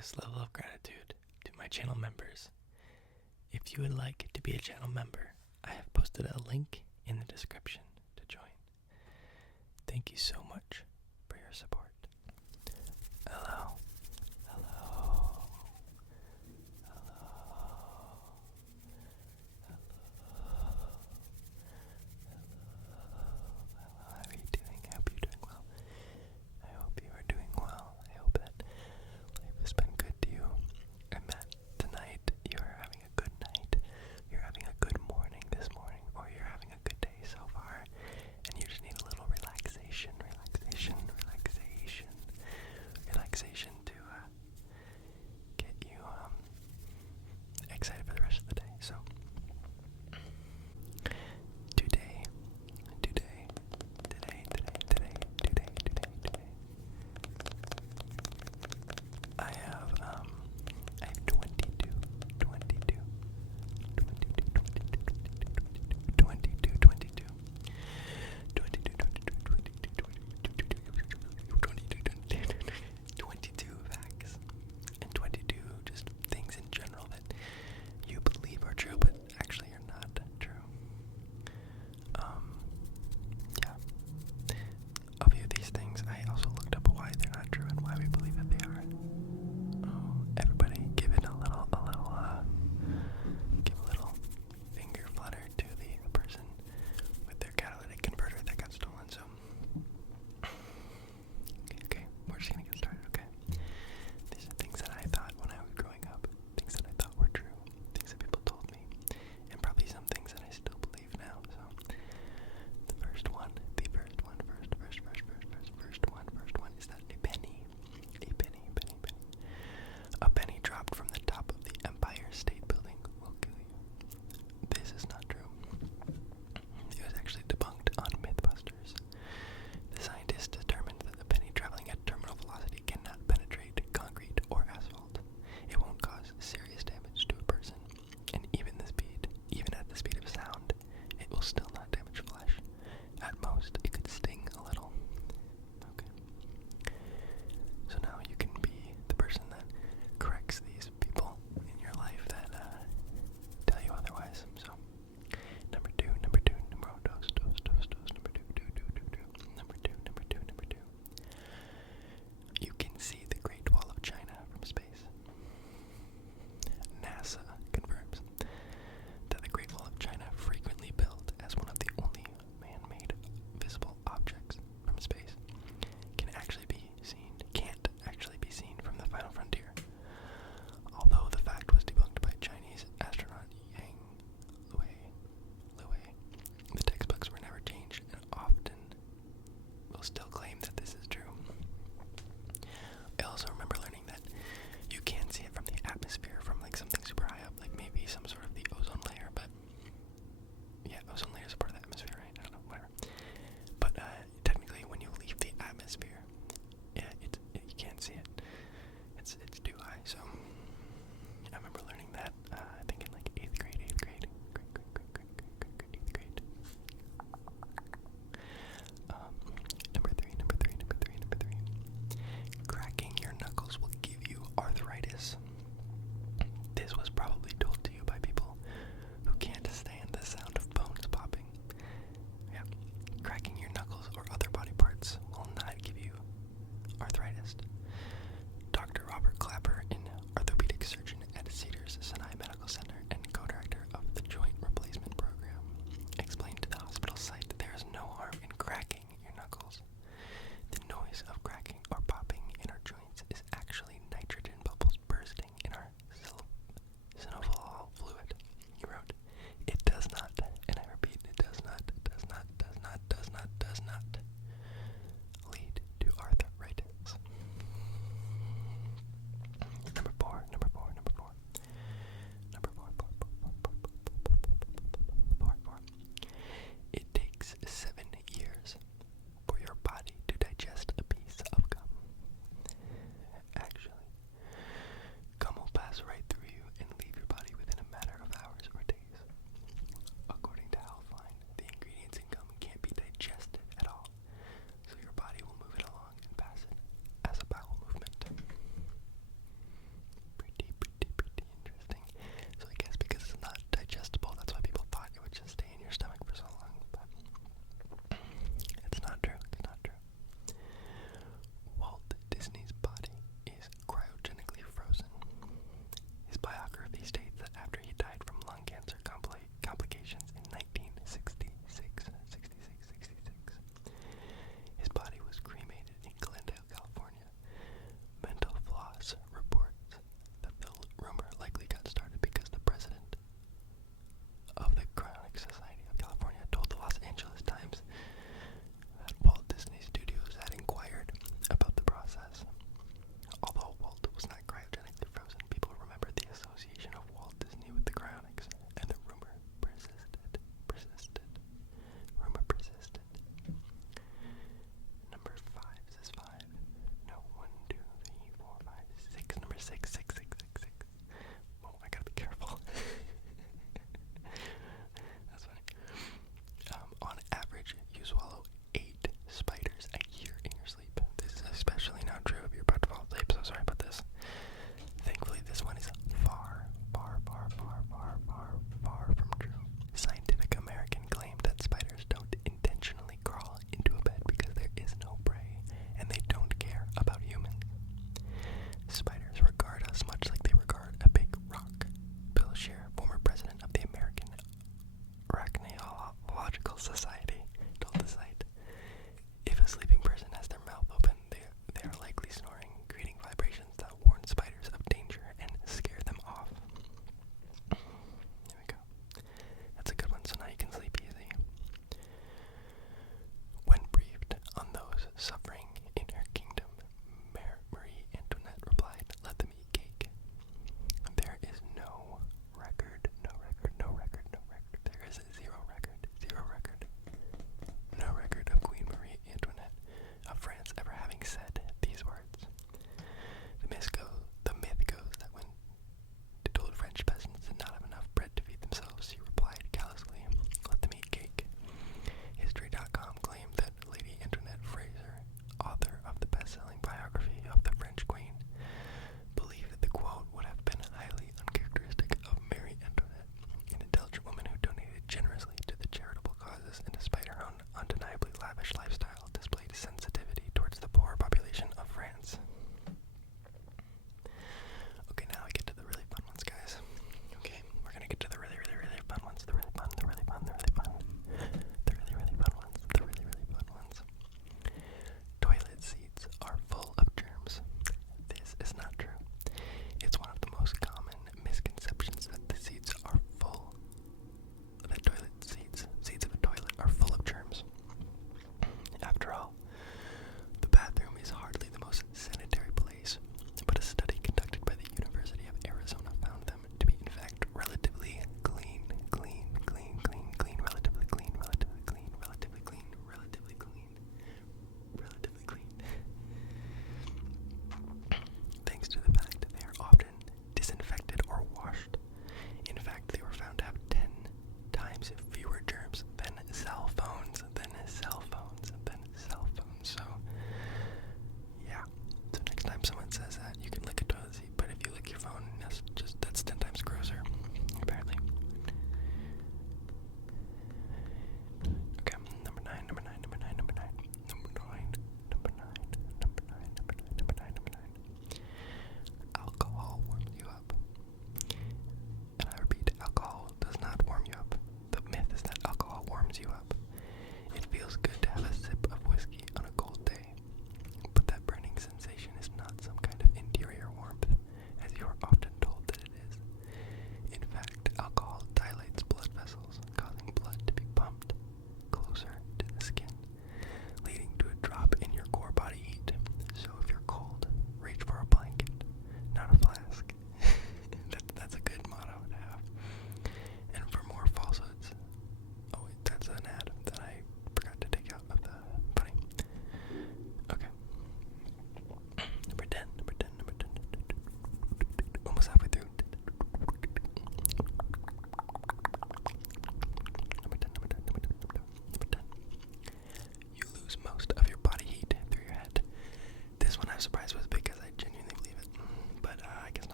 highest level of gratitude to my channel members. If you would like to be a channel member, I have posted a link in the description to join. Thank you so much for your support. Hello. Hello. Hello. How are you doing? I hope you're doing well. I hope you are doing well. I hope that life has been good to you, and that tonight you are having a good night, you're having a good morning this morning, or you're having a good day so far, and you just need a little relaxation to get you excited for the rest of the day. So today, I have 22 facts and 22 just things in general that you believe are true but actually are not true. Yeah. A few of these things I also looked up why they're not true and why we believe that they are. Everybody give it a little finger flutter to the person with their catalytic converter that got stolen. So, okay, we're just gonna get started, okay? These are things that I thought when I was growing up, things that I thought were true, things that people told me, and probably some things that I still believe now. So, the first one is that a penny dropped from the top of the Empire State Building will kill you. This is not true. It was actually debunked on Mythbusters. The scientists determined that the penny traveling at terminal velocity cannot penetrate concrete or asphalt. It won't cause serious damage to a person, and even at the speed of sound, it will still not damage flesh. At most, it could sting a little. Okay. So now you can be the person that corrects these people in your life that tell you otherwise. So, number two. You can see the Great Wall of China from space. NASA confirms that the Great Wall of China, frequently billed as one of the only man-made visible objects from space, can't actually be seen from the final frontier. Although the fact was debunked by Chinese astronaut Yang Liwei, the textbooks were never changed and often will still claim that this is true. I also remember learning that you can see it from the atmosphere, from like something super high up, like maybe some sort of the ozone layer, but yeah, ozone layer is a part of the atmosphere, right? I don't know, whatever. But technically, when you leave the atmosphere, yeah, you can't see it. It's too high. So I remember learning that. I think in like eighth grade. Number three. Cracking your knuckles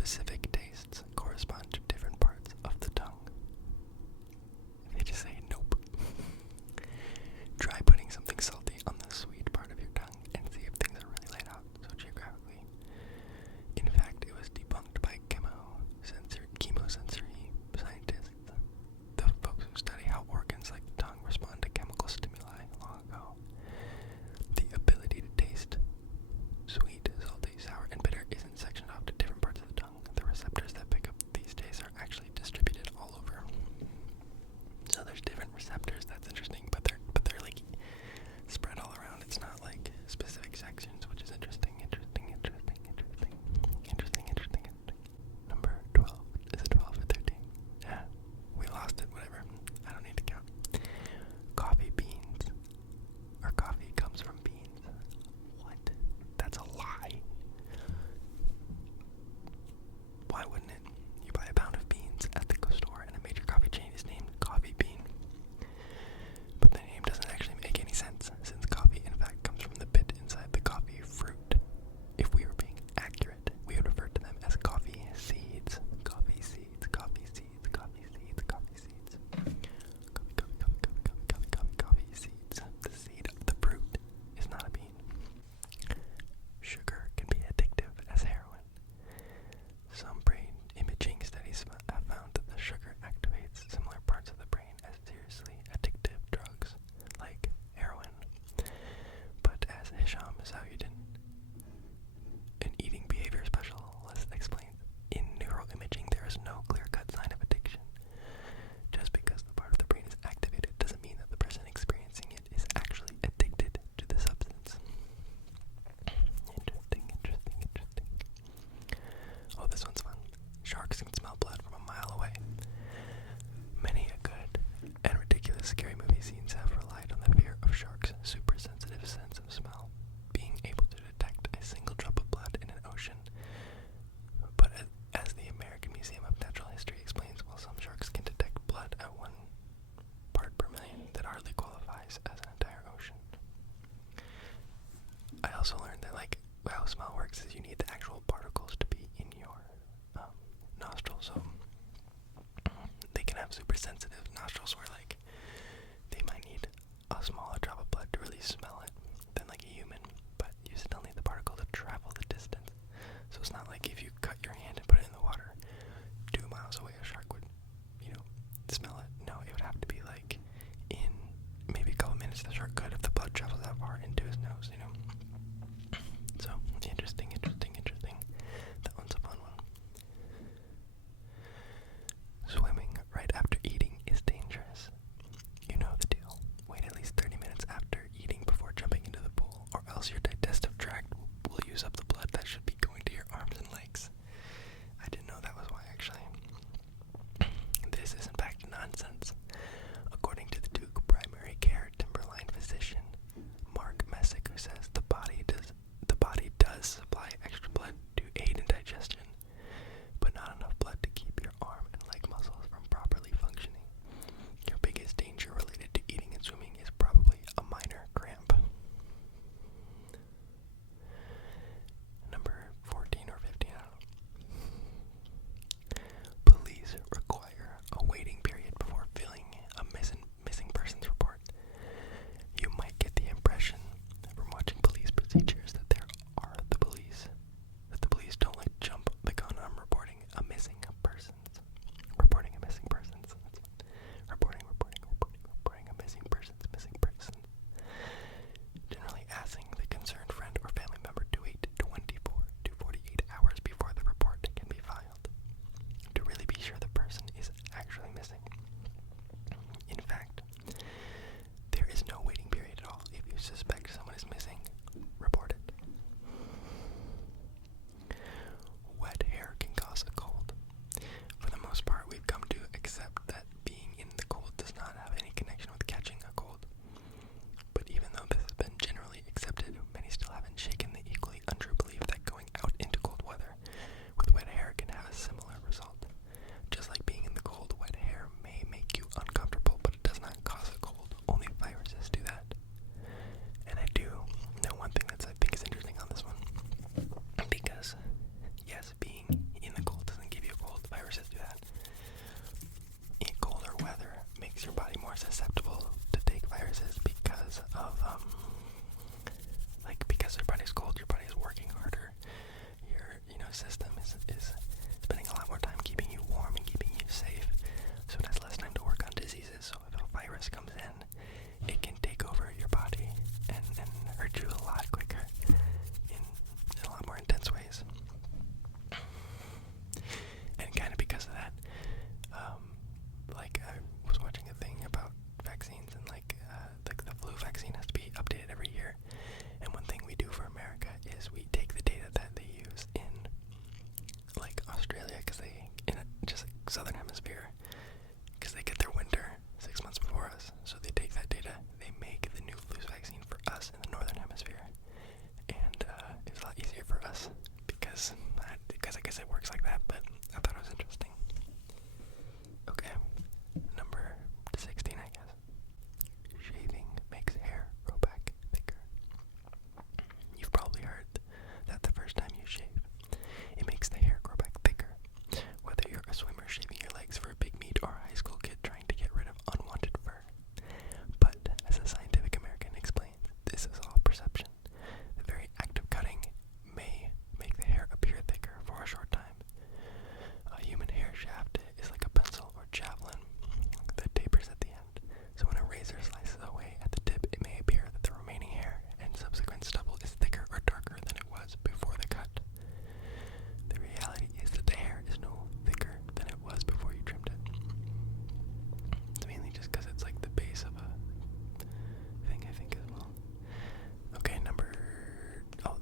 specific tastes correspond to different parts of the tongue. They just say nope. Try putting something salty on the sweet part of your tongue and see if things are really laid out so geographically. In fact, it was debunked by chemosensory scientists, the folks who study how organs like the tongue respond to chemical stimuli long ago. The ability to taste sweet, salty, sour, and bitter isn't sectioned off to different parts of the tongue. The receptors that pick up these tastes are actually distributed all over. So there's different receptors. That's interesting, but they're like spread all around. It's not like specific sections, which is interesting. Number 12. Is it 12 or 13? Yeah, we lost it. Whatever. I don't need to count. Coffee beans. Or coffee comes from beans. What? That's a lie. Why wouldn't it? You buy a pound of beans at the store and a major coffee chain is named Coffee Bean. But the name doesn't actually make any sense, since coffee in fact comes from the bit inside the coffee fruit. If we were being accurate, we would refer to them as coffee seeds. Coffee seeds, coffee seeds, coffee seeds, coffee seeds. Coffee seeds. The seed of the fruit is not a bean. Sugar can be addictive as heroin. Some brain imaging studies have found that the sugar activates similar parts of the brain as seriously addictive drugs, like heroin. But as Hisham Zahudin, an eating behavior specialist, explains, in neuroimaging there is no clear-cut sign of addiction. Just because the part of the brain is activated doesn't mean that the person experiencing it is actually addicted to the substance. Interesting. Oh, this one's fun. Sharks can smell blood from a mile away. Many a good and ridiculous scary movie scenes have relied on the fear of sharks' super sensitive sense of smell, being able to detect a single drop of blood in an ocean. But as the American Museum of Natural History explains, while some sharks can detect blood at 1 part per million, that hardly qualifies as an entire ocean. I also learned that how smell works is you need the actual particles to be in your nostrils southern hemisphere, because they get their winter 6 months before us. So they take that data, they make the new flu vaccine for us in the northern hemisphere, and it's a lot easier for us because I guess it works like that. But I thought it was interesting. Okay, number 16, I guess. Shaving makes hair grow back thicker. You've probably heard that the first time you shave, it makes the hair grow back thicker. Whether you're a swimmer shaving your legs for a big meet or a high school kid trying to get rid of unwanted fur. But, as a Scientific American explains, this is all perception. The very act of cutting may make the hair appear thicker for a short time. A human hair shaft is like a pencil or javelin that tapers at the end. So when a razor slices away at the tip, it may appear that the remaining hair and subsequent stubble is thicker or darker than it was before the cut. The reality is that the hair is no thicker than it was before you trimmed it. It's mainly just because it's like the base of a thing, I think, as well. Okay,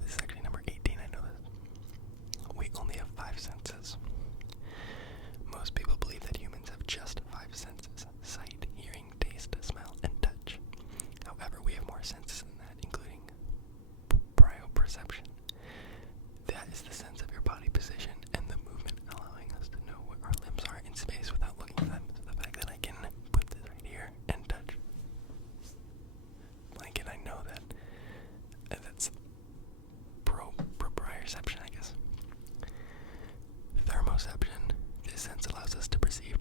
this is actually number 18, I know this. We only have 5 senses. Most people believe that humans have just 5 senses: sight, hearing, taste, smell, and touch. However, we have more senses than that, including proprioception. That is the sense of your body position and the movement, allowing us to know where our limbs are in space without looking at them. So the fact that I can put this right here and touch blanket, I know that that's proprioception, I guess. Thermoception. This sense allows us to perceive